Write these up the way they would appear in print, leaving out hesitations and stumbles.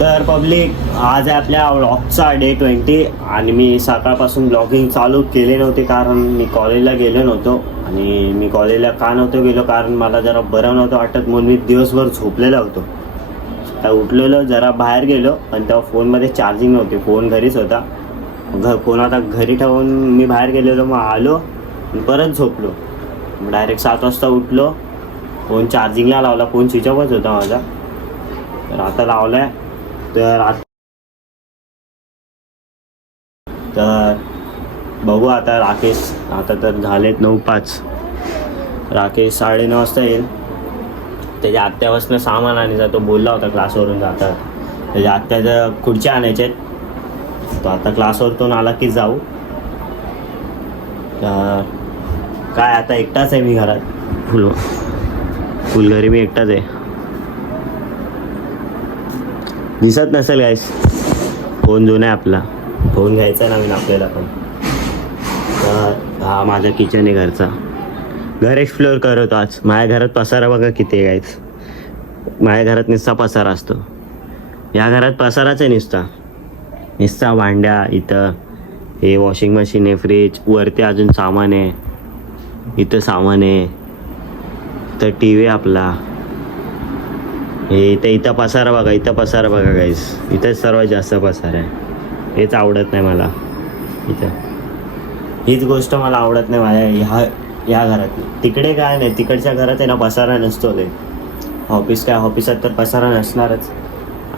तर पब्लिक, आज आहे आपल्या व्लॉगचा डे 20 आणि मी सकाळपासून ब्लॉगिंग चालू केले नव्हते कारण मी कॉलेजला गेलो नव्हतो. आणि मी कॉलेजला का नव्हतो गेलो कारण मला जरा बरं नव्हतं वाटत म्हणून मी दिवसभर झोपलेला होतो. उठलेलो, जरा बाहेर गेलो आणि तेव्हा फोनमध्ये चार्जिंग नव्हती, फोन घरीच होता. फोन आता घरी ठेवून मी बाहेर गेलेलो, मग आलो परत झोपलो. डायरेक्ट 7 वाजता उठलो, फोन चार्जिंगला लावला, फोन स्विच ऑफच होता माझा. तर आता लावला आहे. तर बघू आता. राकेश आता तर झालेत 9:05. राकेश 9:30 वाजता येईल. त्याच्या आत्यापासून सामान आणि जातो, बोलला होता क्लासवरून जातात. त्याच्या आत्याच्या खुर्च्या आणायच्या आहेत. तो आता क्लासवरतून आला की जाऊ. तर काय आता एकटाच आहे मी घरात, फुल घरी मी एकटाच आहे. दिसत नसेल गाईस, फोन जुना आहे आपला, फोन घ्यायचा नवीन आपल्याला पण. तर हा माझा किचन आहे घरचा. घर एक्सप्लोअर करतो आज. माझ्या घरात पसारा बघा किती आहे गाईस. माझ्या घरात नुसता पसारा असतो. या घरात पसाराच आहे नुसता भांड्या. इथं हे वॉशिंग मशीन आहे, फ्रीज, वरती अजून सामान आहे, इथं सामान आहे, तर टी व्ही आपला. हे इथं पसारा बघा, इथं पसारा बघा गाईस. इथंच सर्वात जास्त पसारा आहे. हेच आवडत नाही मला. इथं हीच गोष्ट मला आवडत नाही माझ्या ह्या घरात. तिकडे काय नाही, तिकडच्या घरात आहे ना पसारा नसतो. ते ऑफिसात तर पसारा नसणारच.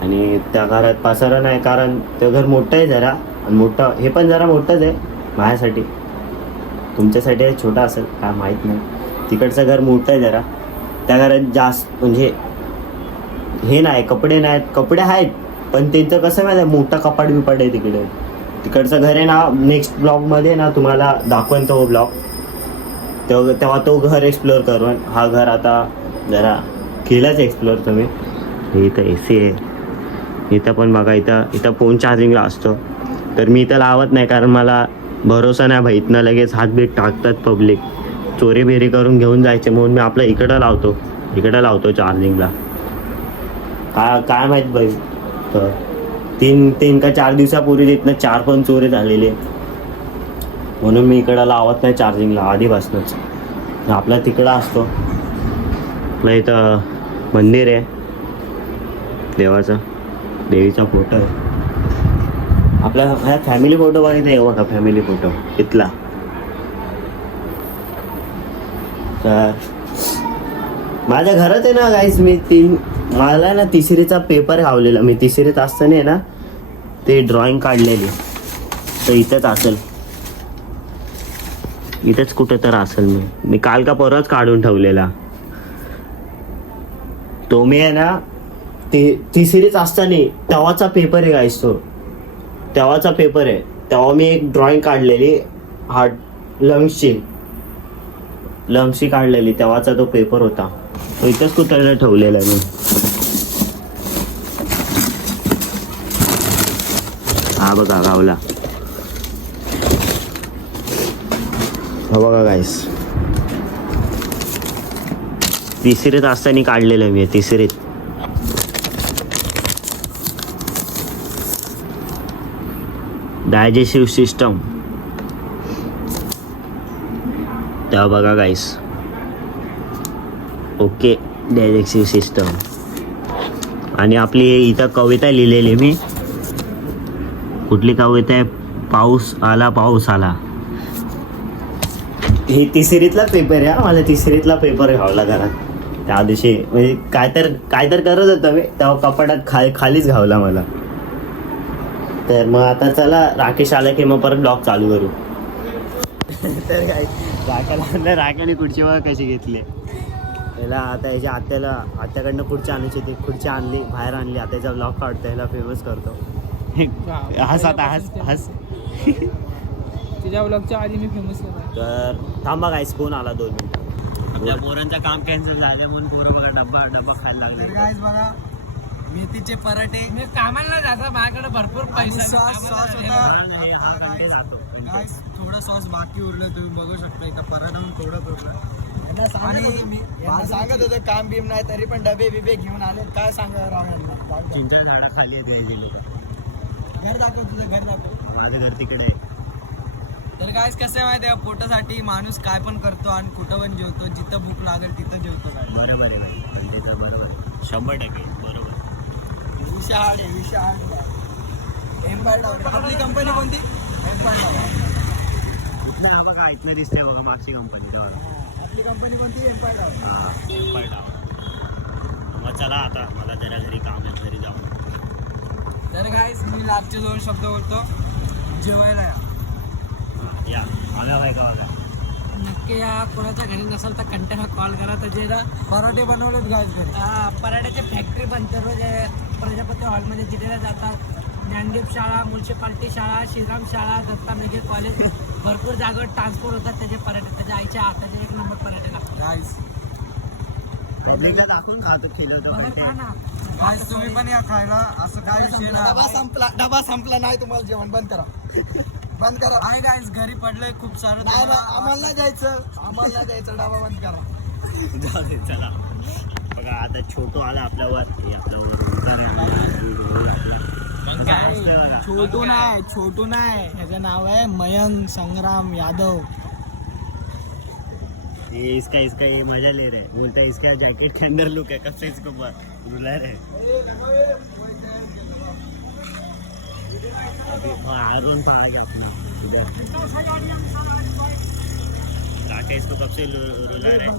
आणि त्या घरात पसारा नाही कारण ते घर मोठं आहे जरा. आणि मोठं, हे पण जरा मोठंच आहे माझ्यासाठी. तुमच्यासाठी छोटा असेल काय माहीत नाही. तिकडचं घर मोठं आहे जरा. त्या घरात जास्त म्हणजे हे नाही, कपडे नाहीत. कपडे आहेत पण त्यांचं कसं माहिती आहे, मोठा कपाट बिपाट आहे तिकडे. तिकडचं घर आहे ना, नेक्स्ट ब्लॉगमध्ये ना तुम्हाला दाखवेन तो ब्लॉग. तेव्हा तो घर एक्सप्लोअर करून. हा घर आता जरा केलाच एक्सप्लोअर तुम्ही. इथं AC आहे. इथं पण बघा, इथं फोन चार्जिंगला असतो. तर मी इथं लावत नाही कारण मला भरोसा नाही भाई, इथनं लगेच हातबीत टाकतात पब्लिक, चोरी बिरी करून घेऊन जायचे. म्हणून मी आपलं इकडं लावतो चार्जिंगला. काय माहीत भाई. तर 3 का 4 दिवसापूर्वी इथनं 4 पण चोरी झालेले, म्हणून मी इकडं लावत नाही चार्जिंगला आधीपासूनच. आपला तिकडं असतो. आपलं इथं मंदिर आहे देवीचा फोटो आहे. आपल्या ह्या फॅमिली फोटो बघायचा आहे बघा, फॅमिली फोटो इथला. तर माझ्या घरात आहे ना गाईस, मला ना 3रीचा पेपर घावलेला. मी 3रीत असताना आहे ना ते ड्रॉइंग काढलेली. तर इथंच असेल, इथंच कुठं तर असेल. मी काल का परवाच काढून ठेवलेला तो. मी आहे ना 3रीत असताना तेव्हाचा पेपर आहे गाईस. तो तेव्हाचा पेपर आहे. तेव्हा मी एक ड्रॉइंग काढलेली लंग्सची काढलेली. तेव्हाचा तो पेपर होता. तो इथंच कुठं ठेवलेला मी. हा बघा गावला, हा बघा गाईस. 3रीत असताना काढलेलं मी. 3रीत डायजेस्टिव्ह सिस्टम. तेव्हा बघा गाईस. Okay, digestive system. आणि आपली इथं कविता लिहिलेली मी. कुठली कविता आहे? पाऊस आला. हे 3रीतला पेपर आहे. मला 3रीतला पेपर घावला घरात त्या दिवशी. म्हणजे काय तर करत होतो मी, तेव्हा कपाटात खालीच घावला मला. तर मग आता चला, राकेश आला की मग परत ब्लॉग चालू करू. तर काय राक्याने खुर्ची बघा कशी घेतली. त्याला आता याच्या आत्याकडनं खुर्ची आणली, बाहेर आणली. आत्याचा ब्लॉग काढतो, याला फेमस करतो. हस तुझ्या ब्लॉगच्या आधी मी फेमस केला. तर थांबा गाईस, फोन आला 2 मिनिट. आपल्या पोरांचं काम कॅन्सल झालं म्हणून पोरं बघा डब्बा खायला लागले. गाईस बघा, मेथीचे पराठे. मी कामाला जातो, माझ्याकडे भरपूर पैसा. सॉस होता. हा घंटे जातो. गाईस थोडं सॉस बाकी उरलं, तुम्ही बघू शकता. इथं पराठा थोडं उरलं. आणि सांगत होतं काम बीम नाही, तरी पण डबे बिबे घेऊन आले. काय सांगा राव यांना. चिंचच्या झाडा खाली आहेत गाईज लोक. घर दाखव तुझं घर दाखव. माझं घर तिकडे आहे. तर काय कसं आहे माहिती आहे पोटासाठी माणूस काय पण करतो आणि कुठं पण जेवतो जिथं भूक लागेल तिथं जेवतो काय. बरोबर आहे भाई, म्हणजे तर बरोबर आहे. 100% बरोबर. विशाळ आहे विशाळ. एम्पायर आपली कंपनी कोणती? एम्पायर. इथलं हा बघा, इथलं दिसतंय बघा मागची कंपनी. आपली कंपनी कोणती? एम्पायर. हा एम्पायर डावा. मग चला आता, मला जरा घरी काम आहे, घरी जाऊ. तर काय मी लास्टचे 2 शब्द बोलतो. जेवायला या. या आल्या बाय का बघा. नक्की या. कोणाच्या घरी नसेल तर कंटेनर कॉल करा. त्याचे ना पराठे बनवलेत गाईज घरी. पराठ्याची फॅक्टरी बनते रोज प्रजापती हॉलमध्ये जिल्ह्याला जातात. ज्ञानदीप शाळा, म्युन्सिपाल्टी शाळा, श्रीराम शाळा, दत्ता मेघे कॉलेज, भरपूर जागेवर ट्रान्सपोर्ट होतात त्याचे पराठे. त्याच्या आईच्या हाताचे 1 नंबर पराठे लागतात. गाईज पब्लिकला दाखवून खातो खिलवतो बघा माहिती खा आहे. ना. गाईज तुम्ही पण या खायला. असं काय विषय नाही. डबा संपला नाही. तुम्हाला जेवण बंद करा. बंद करा. आहे गाईज घरी पडलंय खूप सारं. आम्हाला नाही द्यायचं. आम्हाला नाही द्यायचं. डबा बंद करा. जाऊ दे चला. बघा आता छोटू आला आपल्यावर. काय असतं बघा. छोटू नाही ह्याचं नाव आहे मयंक संग्राम यादव. ये इसका ये मजा ले रहे हैं. बोलता है इसका जैकेट के अंदर लुक है, कब से इसको रुला रहे. अभी आरोन पे आ गया अपना इधर. राकेश इसको कब से रुला रहे.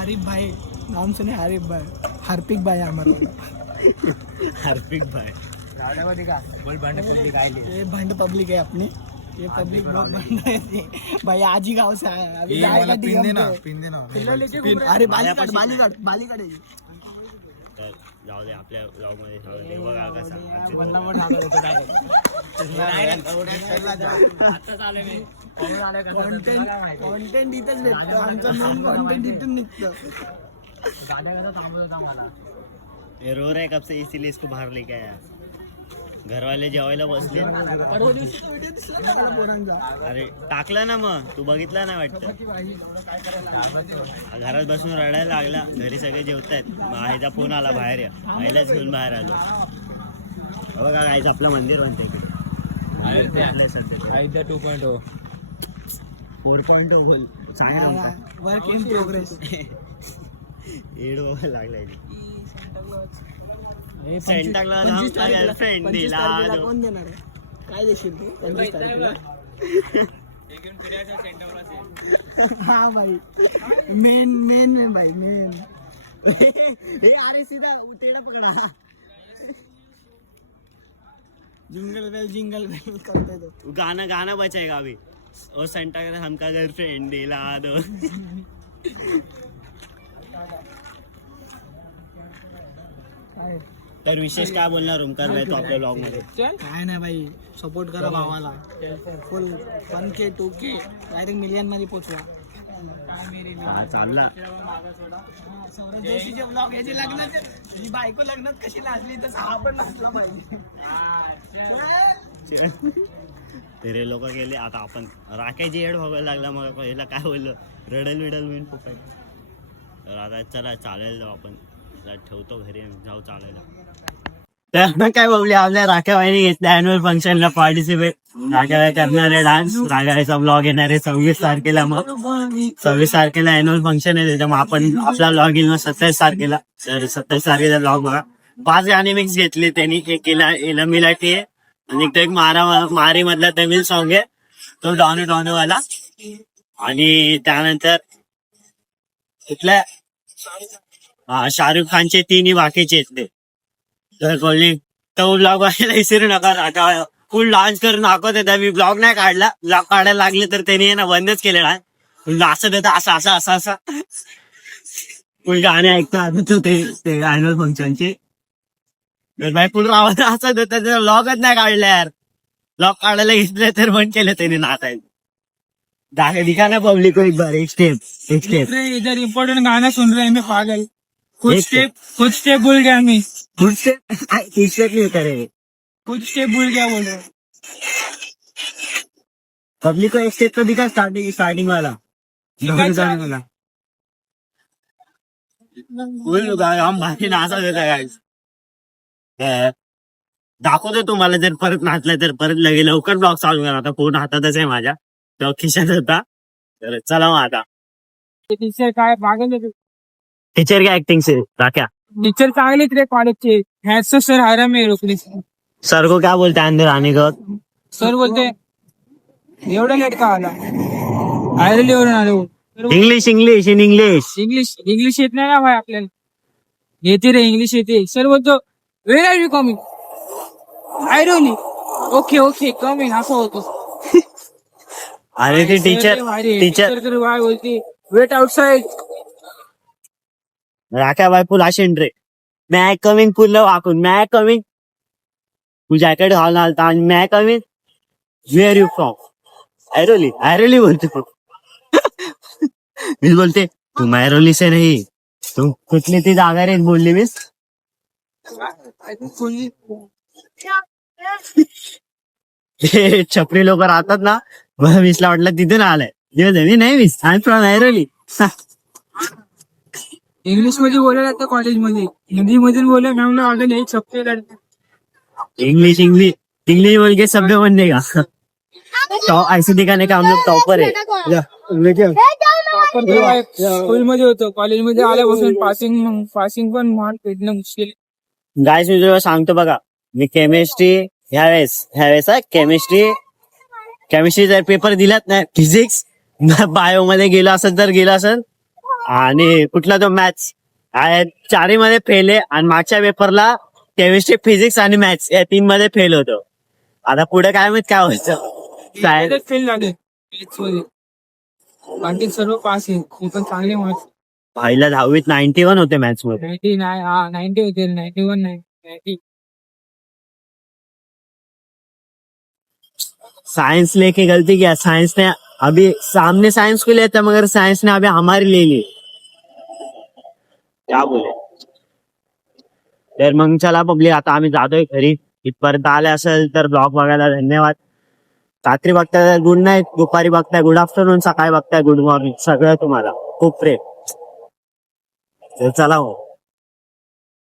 आरिफ भाई नाम सुने. आरिफ भाई हार्पिक भाई हमारा. हार्पिक भाई बोल भंड पब्लिक आए. ये भंड पब्लिक है अपनी. ये पब्लिक बहुत भंड है भाई. आज ही गांव से आया है. अभी जाएगा DM पे. अरे बालीगड है. तर जाऊ दे आपल्या ब्लॉग मध्ये जाऊ दे. बघा कसा कॉन्टेंट इथंच भेटतो. आमचं मेन कॉन्टेंट इथून निघतं. ये रो रहा है कब से, इसीलिए इसको बाहर लेके आया. घर वाले जेवायला बसले. अरे टाकला ना मग, तू बघितला नाही वाटतं. घरात बसून रडायला लागला. घरी सगळे जेवतायत. आईचा फोन आला बाहेर या. आईलाच घेऊन बाहेर आलो. बघा आईचं आपलं मंदिर बनतं इकडे. आपलं सध्या 2.0 4.0 बोल. सांगा वर्क इन प्रोग्रेस. एड बाबा लागलाय. सेंटा क्लॉज आमचा गर्लफ्रेंड दिला. कोण देणार आहे? काय देशील तू 25 तारखेला? हा भाई मेन भाई मेन. अरे सीधा टेढ़ा पकड़ा. जिंगल बेल करते तो. गाना बचाएगा अभी. और सेंटा क्लॉज हमका गर्लफ्रेंड दिला दो. तर विशेष काय बोलणार ओमकार भाई तू आपल्या ब्लॉग मध्ये. काय नाही भाई. सपोर्ट करा भावाला. फुल 1K 2K डायरेक्ट मिलियन मध्ये पोचवा. हा चालला. जोशीचे ब्लॉग याचे लग्नाचे. ही बायको लग्नात कशी नाचली तसं हा पण नाचला पाहिजे. तेरे लोक गेले. आता आपण राखायची एड बघायला लागला. मग पहिला काय बोललो रडल विडल विन पोपाय. तर आता चला चालायला जाऊ आपण. ठेवतो घरी आणि जाऊ चालायला. तर काय बोलले आपल्या राख्याबाईने घेतल्या अॅन्युअल फंक्शनला पार्टिसिपेट. राख्याबाई करणार आहे डान्स. राख्याबाईचा ब्लॉग येणार आहे 26 तारखेला. मग 26 तारखेला अॅन्युअल फंक्शन आहे. त्याच्यामुळे आपण आपला ब्लॉग येईल 27 तारखेला. तर 27 तारखेचा ब्लॉग बघा. 5 गाणी मिक्स घेतली त्यांनी. एक केला एला मिलाटी आहे आणि एक मारी मधला तमिळ सॉन्ग आहे तो डॉनो वाला. आणि त्यानंतर तिथल्या शाहरुख खानचे 3 बाकीचे आहेत. तर बोलली तो ब्लॉग व्हायला विसरू नका. राखा फुल डान्स करून दाखवत होता. मी ब्लॉग नाही काढला. ब्लॉग काढायला लागले तर त्यांनी ना बंदच केलेला. फुल नाचत होता असं फुल गाणे ऐकतो आधीच होते ते अॅन्युअल फंक्शनचे. तर भाई फुल आवाज हसत होता. तर ब्लॉगच नाही काढला यार. ब्लॉग काढायला घेतले तर बंद केलं त्यांनी नाचायला. दिखाना पब्लिक को एक बार एक स्टेप. इधर इम्पोर्टेंट गाना सुन रहे हैं मैं पागल. कुछ स्टेप भूल गया मैं. फुल स्टेप नहीं होता रे. कुछ स्टेप भूल गया बोल रहे. पब्लिक को एक स्टेप तो दिखा स्टार्टिंग वाला. फुल हम भाई नाचा देता गाइस. दाखवतो तुम्हाला, जर परत नाचलाय तर परत लगे लवकर ब्लॉग चालू करा. आता फोन हातातच आहे माझ्या, तो खिशात होता. तर चला मग आता. टीचर काय मागे टीचर काय ऍक्टिंग से राख्या. टीचर चांगलेच रे कॉलेजचे. हॅट्स सर आराम आहे रोकडी. सर को क्या बोलते हैं अंदर आने का? सर बोलते एवढं लेट का आला? आयरलीवरून आलो. English English in English. English English येत नाही ना भाई आपल्याला. येते रे इंग्लिश येते. सर बोलतो where are you coming? Airoli. Okay okay coming असं होतो. अरे ती टीचर टीचर काय बोलते वेट आउटसाइड. राख्या बाय फुल असेल रे. मॅ कमिंग फुल वाकून मॅ कमिंग. तू जॅकेट घालून आलता आणि I'm coming. Where you from? Airoli. Airoli बोलतो. मी बोलते तू मायरोली से नाही, तू कुठली ती जागा रे बोलली मीस. छपरी लोक राहतात ना, मला मीसला वाटलं तिथून आलाय. मी नाही मीस, आय फ्रॉम आयरोली. इंग्लिश मध्ये बोलायला आता कॉलेजमध्ये हिंदी मधून बोला मॅम ऑर्डर एक शब्द इंग्लिश इंग्लिश इंग्लिश बोल के सब बनने का. तो ऐसे दिखाने का हम लोग टॉपर है. स्कूल मध्ये होतो. कॉलेजमध्ये आल्यापासून पासिंग पण मार्क भेटणं मुश्किल. गाईस मी तुला सांगतो बघा, मी केमिस्ट्री ह्यावेळेस केमिस्ट्री जर पेपर दिलात नाही, फिजिक्स बायो मध्ये गेलो असेल आणि कुठला तो मॅथ्स चारही मध्ये फेल आहे. आणि मागच्या पेपरला केमिस्ट्री फिजिक्स आणि मॅथ्स या 3 मध्ये फेल होतो. आता पुढे काय माहित काय व्हायचं. फेल झाले बाकी सर्व पास आहे. मी पण चांगले मार्क्स. पहिल्या 10वीत 91 होते मॅथ्स मध्ये. 90 नाही. हा 90 होते. 91 नाही 90. साइंस लेके गलती किया. साइंस ने अभी सामने साइंस को लेता मगर साइंस ने अभी हमारी ले ली. क्या बोले. तर मग चला पब्लिक, आता आम्ही जातोय घरी. इथपर्यंत आले असेल तर ब्लॉग बघायला धन्यवाद. रात्री बघताय गुड नाईट, दुपारी बघताय गुड आफ्टरनून, सकाळी बघताय गुड मॉर्निंग. सगळं तुम्हाला खूप प्रेम. तर चला हो.